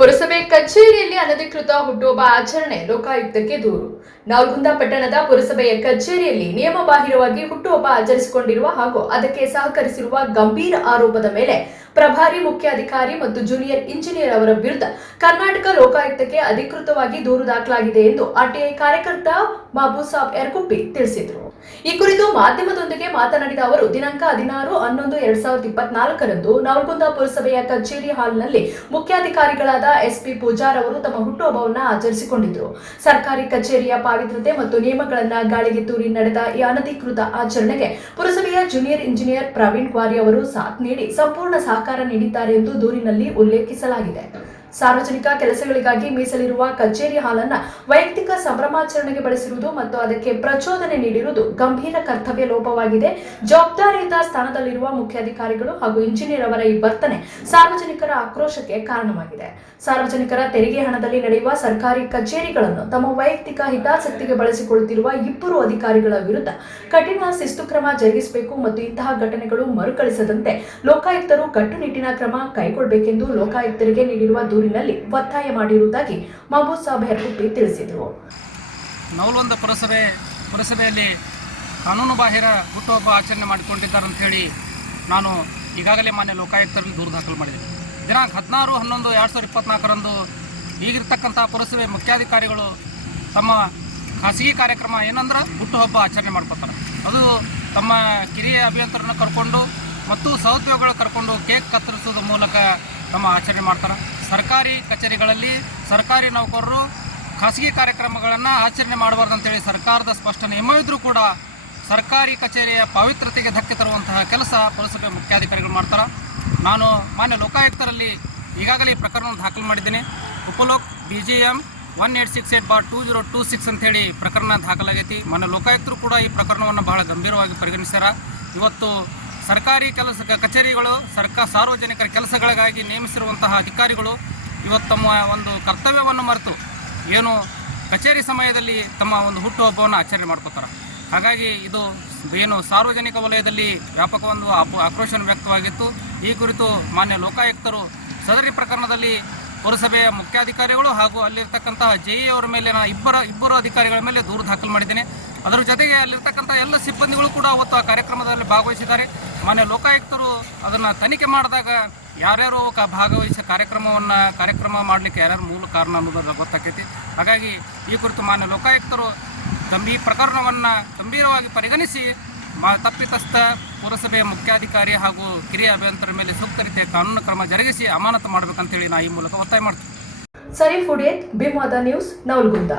ಪುರಸಭೆ ಕಚೇರಿಯಲ್ಲಿ ಅನಧಿಕೃತ ಹುಟ್ಟುಹಬ್ಬ ಆಚರಣೆ ಲೋಕಾಯುಕ್ತಕ್ಕೆ ದೂರು. ನವಲಗುಂದ ಪಟ್ಟಣದ ಪುರಸಭೆಯ ಕಚೇರಿಯಲ್ಲಿ ನಿಯಮಬಾಹಿರವಾಗಿ ಹುಟ್ಟುಹಬ್ಬ ಆಚರಿಸಿಕೊಂಡಿರುವ ಹಾಗೂ ಅದಕ್ಕೆ ಸಹಕರಿಸಿರುವ ಗಂಭೀರ ಆರೋಪದ ಮೇಲೆ ಪ್ರಭಾರಿ ಮುಖ್ಯಾಧಿಕಾರಿ ಮತ್ತು ಜೂನಿಯರ್ ಇಂಜಿನಿಯರ್ ಅವರ ವಿರುದ್ಧ ಕರ್ನಾಟಕ ಲೋಕಾಯುಕ್ತಕ್ಕೆ ಅಧಿಕೃತವಾಗಿ ದೂರು ದಾಖಲಾಗಿದೆ ಎಂದು ಆರ್ಟಿಐ ಕಾರ್ಯಕರ್ತ ಮಹಬೂಬ್ ಯರ್ಗುಪ್ಪಿ ತಿಳಿಸಿದರು. ಈ ಕುರಿತು ಮಾಧ್ಯಮದೊಂದಿಗೆ ಮಾತನಾಡಿದ ಅವರು ದಿನಾಂಕ 16/11/2024ರಂದು ನವಲಗುಂದ ಪುರಸಭೆಯ ಕಚೇರಿ ಹಾಲ್ನಲ್ಲಿ ಮುಖ್ಯಾಧಿಕಾರಿಗಳಾದ ಎಸ್ಪಿ ಪೂಜಾರ್ ಅವರು ತಮ್ಮ ಹುಟ್ಟುಹಬ್ಬವನ್ನು ಆಚರಿಸಿಕೊಂಡಿದ್ದರು. ಸರ್ಕಾರಿ ಕಚೇರಿಯ ಪಾವಿತ್ರತೆ ಮತ್ತು ನಿಯಮಗಳನ್ನು ಗಾಳಿಗೆ ತೂರಿ ನಡೆದ ಈ ಅನಧಿಕೃತ ಆಚರಣೆಗೆ ಪುರಸಭೆಯ ಜೂನಿಯರ್ ಇಂಜಿನಿಯರ್ ಪ್ರವೀಣ್ ಕ್ವಾರಿ ಅವರು ಸಾಥ್ ನೀಡಿ ಸಂಪೂರ್ಣ ಸಹಕಾರ ನೀಡಿದ್ದಾರೆ ಎಂದು ದೂರಿನಲ್ಲಿ ಉಲ್ಲೇಖಿಸಲಾಗಿದೆ. ಸಾರ್ವಜನಿಕ ಕೆಲಸಗಳಿಗಾಗಿ ಮೀಸಲಿರುವ ಕಚೇರಿ ಹಾಲನ್ನು ವೈಯಕ್ತಿಕ ಸಂಭ್ರಮಾಚರಣೆಗೆ ಬಳಸಿರುವುದು ಮತ್ತು ಅದಕ್ಕೆ ಪ್ರಚೋದನೆ ನೀಡಿರುವುದು ಗಂಭೀರ ಕರ್ತವ್ಯ ಲೋಪವಾಗಿದೆ. ಜವಾಬ್ದಾರಿಯುತ ಸ್ಥಾನದಲ್ಲಿರುವ ಮುಖ್ಯಾಧಿಕಾರಿಗಳು ಹಾಗೂ ಇಂಜಿನಿಯರ್ ಅವರ ಈ ವರ್ತನೆ ಸಾರ್ವಜನಿಕರ ಆಕ್ರೋಶಕ್ಕೆ ಕಾರಣವಾಗಿದೆ. ಸಾರ್ವಜನಿಕರ ತೆರಿಗೆ ಹಣದಲ್ಲಿ ನಡೆಯುವ ಸರ್ಕಾರಿ ಕಚೇರಿಗಳನ್ನು ತಮ್ಮ ವೈಯಕ್ತಿಕ ಹಿತಾಸಕ್ತಿಗೆ ಬಳಸಿಕೊಳ್ಳುತ್ತಿರುವ ಇಬ್ಬರು ಅಧಿಕಾರಿಗಳ ವಿರುದ್ಧ ಕಠಿಣ ಶಿಸ್ತು ಕ್ರಮ ಜರುಗಿಸಬೇಕು ಮತ್ತು ಇಂತಹ ಘಟನೆಗಳು ಮರುಕಳಿಸದಂತೆ ಲೋಕಾಯುಕ್ತರು ಕಟ್ಟುನಿಟ್ಟಿನ ಕ್ರಮ ಕೈಗೊಳ್ಳಬೇಕೆಂದು ಲೋಕಾಯುಕ್ತರಿಗೆ ನೀಡಿರುವ ದೂರಿನಲ್ಲಿ ಒತ್ತಾಯ ಮಾಡಿರುವುದಾಗಿ ಮಹಬೂಬ್ ಯರ್ಗುಪ್ಪಿ ತಿಳಿಸಿದರು. ನವಲಗುಂದ ಪುರಸಭೆಯಲ್ಲಿ ಕಾನೂನು ಬಾಹಿರ ಹುಟ್ಟುಹಬ್ಬ ಆಚರಣೆ ಮಾಡಿಕೊಂಡಿದ್ದಾರೆ ಅಂತ ಹೇಳಿ ನಾನು ಈಗಾಗಲೇ ಮಾನ್ಯ ಲೋಕಾಯುಕ್ತರಲ್ಲಿ ದೂರು ದಾಖಲು ಮಾಡಿದೆ. ದಿನಾಂಕ 16/11/2024ರಂದು ಈಗಿರ್ತಕ್ಕಂಥ ಪುರಸಭೆ ಮುಖ್ಯಾಧಿಕಾರಿಗಳು ತಮ್ಮ ಖಾಸಗಿ ಕಾರ್ಯಕ್ರಮ ಏನಂದ್ರೆ ಹುಟ್ಟುಹಬ್ಬ ಆಚರಣೆ ಮಾಡ್ಕೊತಾರೆ. ಅದು ತಮ್ಮ ಕಿರಿಯ ಅಭಿಯಂತರನ್ನು ಕರ್ಕೊಂಡು ಮತ್ತು ಸಹೋದ್ಯೋಗಿಗಳು ಕರ್ಕೊಂಡು ಕೇಕ್ ಕತ್ತರಿಸೋದ್ರ ಮೂಲಕ ತಮ್ಮ ಆಚರಣೆ ಮಾಡ್ತಾರೆ. ಸರ್ಕಾರಿ ಕಚೇರಿಗಳಲ್ಲಿ ಸರ್ಕಾರಿ ನೌಕರರು ಖಾಸಗಿ ಕಾರ್ಯಕ್ರಮಗಳನ್ನು ಆಚರಣೆ ಮಾಡಬಾರ್ದು ಅಂತೇಳಿ ಸರ್ಕಾರದ ಸ್ಪಷ್ಟ ನಿಯಮವಿದ್ರೂ ಕೂಡ ಸರ್ಕಾರಿ ಕಚೇರಿಯ ಪವಿತ್ರತೆಗೆ ಧಕ್ಕೆ ತರುವಂತಹ ಕೆಲಸ ಪುರಸಭೆ ಮುಖ್ಯಾಧಿಕಾರಿಗಳು ಮಾಡ್ತಾರೆ. ನಾನು ಮಾನ್ಯ ಲೋಕಾಯುಕ್ತರಲ್ಲಿ ಈಗಾಗಲೇ ಈ ಪ್ರಕರಣವನ್ನು ದಾಖಲು ಮಾಡಿದ್ದೇನೆ. ಉಪಲೋಕ್ BGM 1868/2026 ಅಂಥೇಳಿ ಪ್ರಕರಣ ದಾಖಲಾಗೈತಿ. ಮಾನ್ಯ ಲೋಕಾಯುಕ್ತರು ಕೂಡ ಈ ಪ್ರಕರಣವನ್ನು ಬಹಳ ಗಂಭೀರವಾಗಿ ಪರಿಗಣಿಸ್ಯಾರ. ಇವತ್ತು ಸರ್ಕಾರಿ ಕಚೇರಿಗಳು ಸಾರ್ವಜನಿಕರ ಕೆಲಸಗಳಿಗಾಗಿ ನೇಮಿಸಿರುವಂತಹ ಅಧಿಕಾರಿಗಳು ಇವತ್ತು ತಮ್ಮ ಒಂದು ಕರ್ತವ್ಯವನ್ನು ಮರೆತು ಏನು ಕಚೇರಿ ಸಮಯದಲ್ಲಿ ತಮ್ಮ ಒಂದು ಹುಟ್ಟುಹಬ್ಬವನ್ನು ಆಚರಣೆ ಮಾಡ್ಕೋತಾರೆ. ಹಾಗಾಗಿ ಇದು ಏನು ಸಾರ್ವಜನಿಕ ವಲಯದಲ್ಲಿ ವ್ಯಾಪಕ ಒಂದು ಆಕ್ರೋಶ ವ್ಯಕ್ತವಾಗಿತ್ತು. ಈ ಕುರಿತು ಮಾನ್ಯ ಲೋಕಾಯುಕ್ತರು ಸದರಿ ಪ್ರಕರಣದಲ್ಲಿ ಪುರಸಭೆಯ ಮುಖ್ಯಾಧಿಕಾರಿಗಳು ಹಾಗೂ ಅಲ್ಲಿರ್ತಕ್ಕಂತಹ JE ಅವರ ಮೇಲೆ ಇಬ್ಬರು ಅಧಿಕಾರಿಗಳ ಮೇಲೆ ದೂರು ದಾಖಲು ಮಾಡಿದ್ದೇನೆ. ಅದರ ಜೊತೆಗೆ ಅಲ್ಲಿರ್ತಕ್ಕಂಥ ಎಲ್ಲ ಸಿಬ್ಬಂದಿಗಳು ಕೂಡ ಅವತ್ತು ಆ ಕಾರ್ಯಕ್ರಮದಲ್ಲಿ ಭಾಗವಹಿಸಿದ್ದಾರೆ. ಮಾನ್ಯ ಲೋಕಾಯುಕ್ತರು ಅದನ್ನು ತನಿಖೆ ಮಾಡಿದಾಗ ಯಾರ್ಯಾರು ಭಾಗವಹಿಸಿ ಕಾರ್ಯಕ್ರಮ ಮಾಡಲಿಕ್ಕೆ ಯಾರ್ಯಾರು ಮೂಲ ಕಾರಣ ಅನ್ನೋದು ಗೊತ್ತಾಕೈತಿ. ಹಾಗಾಗಿ ಈ ಕುರಿತು ಮಾನ್ಯ ಲೋಕಾಯುಕ್ತರು ಈ ಪ್ರಕರಣವನ್ನು ಗಂಭೀರವಾಗಿ ಪರಿಗಣಿಸಿ ತಪ್ಪಿತಸ್ಥ ಪುರಸಭೆಯ ಮುಖ್ಯಾಧಿಕಾರಿ ಹಾಗೂ ಕಿರಿಯ ಅಭಿಯಂತರ ಮೇಲೆ ಸೂಕ್ತ ರೀತಿಯ ಕಾನೂನು ಕ್ರಮ ಜರುಗಿಸಿ ಅಮಾನತು ಮಾಡಬೇಕಂತೇಳಿ ನಾ ಈ ಮೂಲಕ ಒತ್ತಾಯ ಮಾಡ್ತೀನಿ. ಸರೀಫ್ ಹುಡೇತ್, ಭೀಮವಾದ ನ್ಯೂಸ್, ನವಲಗುಂದ.